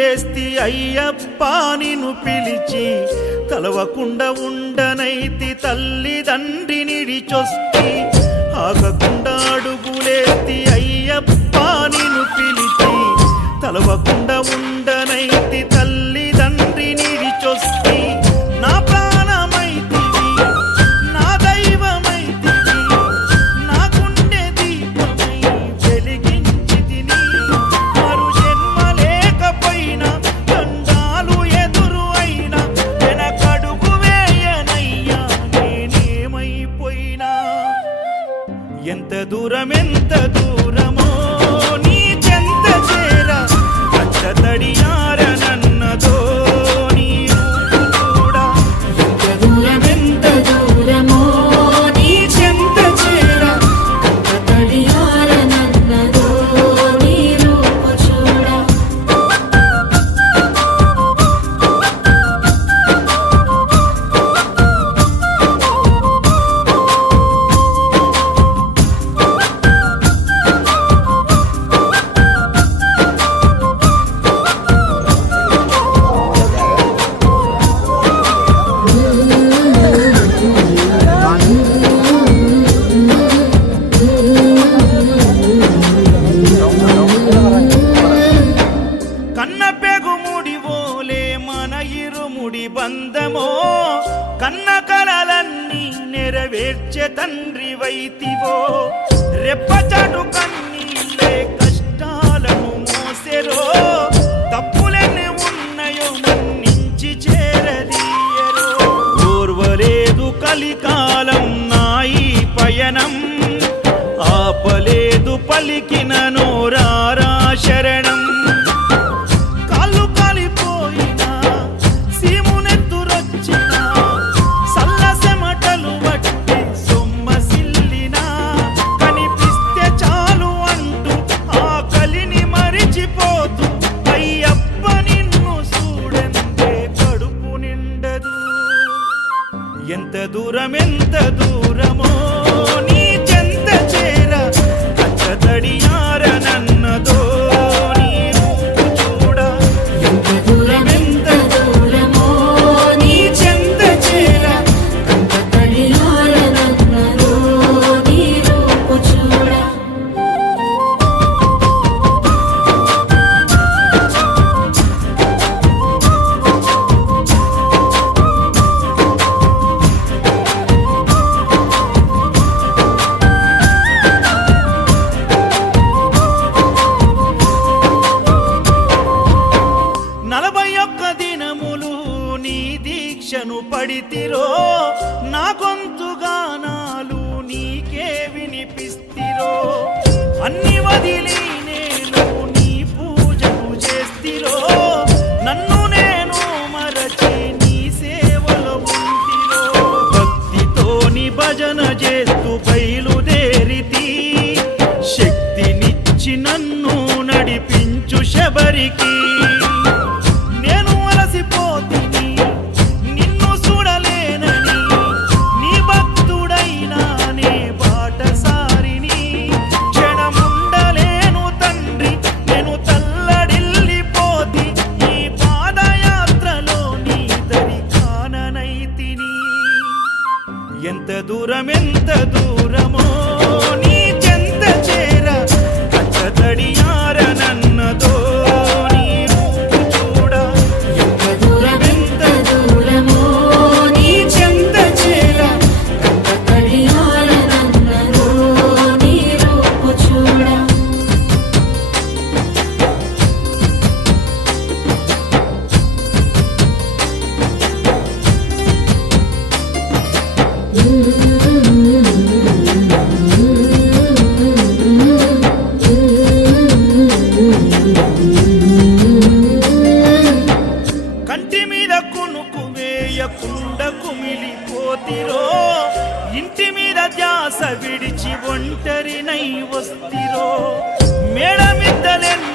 అడుగులేస్తి అయ్యప్ప నిన్ను పిలిచి తలవకుండా ఉండనైతి తల్లిదండ్రి నిడిచొస్తి ఆగకుండా అడుగులేస్తి అయ్యప్ప నిన్ను పిలిచి తలవకుండా ఉండనైతి తల్లిదండ్రి నిడిచొస్తి నా ప్రాణమైతివి నా దైవమైతివి నా గుండె దీపమై వెలిగించితిని మరు జన్మ లేకపోయినా దండాలు ఎదురు అయినా వెనకడుగు వేయనయ్యా నేనేమైపోయినా ఎంత దూరమో నీ చెంత చేరా కంట తడియారనన్నదో నీ రూపు చూడా ఎంత దూరమో నీ చెంత చేరా కంట తడియారనన్నదో నీ రూపు చూడా కన్న పెగుముడి ఓలే మన ఇరుముడి బంధమో కన్న కలలన్నీ నెరవేర్చే తండ్రి వైతివో రెప్పచాటు కన్నీళ్ళే కష్టాలను మోసెరో తప్పులెన్ని ఉన్నాయో మన్నించి చేరదీయరో ఓర్వలేదు కలికాలం నాయి పయనం ఆపలేదు పలికిన నోరారా శరణం కాళ్ళు కాలిపోయినా సీమునెత్తురొచ్చినా సల్ల సెమటలు వట్టి సొమ్మసిల్లినా కనిపిస్తే చాలు అంటూ ఆకలిని మరిచిపోతూ అయ్యప్ప నిన్ను చూడందే కడుపు నిండదు ఎంత దూరమో నీ చెంత చేరా కంట తడియారనన్నదో నీ రూపు చూడా ఎంత దూరమో నీ చెంత చేరా కంట తడియారనన్నదో నీ రూపు చూడా నలభై ఒక్క దినములు నీ దీక్షను పడితిరో నా గొంతుగానాలు నీకే వినిపిస్తిరో అన్ని వదిలి నేను నీ పూజను చేస్తిరో నన్ను నేను మరచి నీ సేవలో ఉంటిరో భక్తితోని భజన చేస్తూ బయలుదేరితి శక్తినిచ్చి నన్ను నడిపించు శబరికి నేను అలసిపోతిని నిన్ను చూడలేనని నీ భక్తుడైనా నే బాటసారిని క్షణముండలేను తండ్రి నేను తల్లడిల్లిపోతి ఈ పాదయాత్రలో నీ దరి కాననైతిని ఎంత దూరమో నీ చెంత చేరా కంట తడియారనన్నదో నీ రూపు చూడా ఎంత దూరమో నీ చెంత చేరా కంట తడియారనన్నదో నీ రూపు చూడా కంటి మీద కునుకు వేయకుండా కుమిలిపోతిరో ఇంటి మీద ధ్యాస విడిచి ఒంటరినై వస్తిరో మేడ మిద్దలెన్నో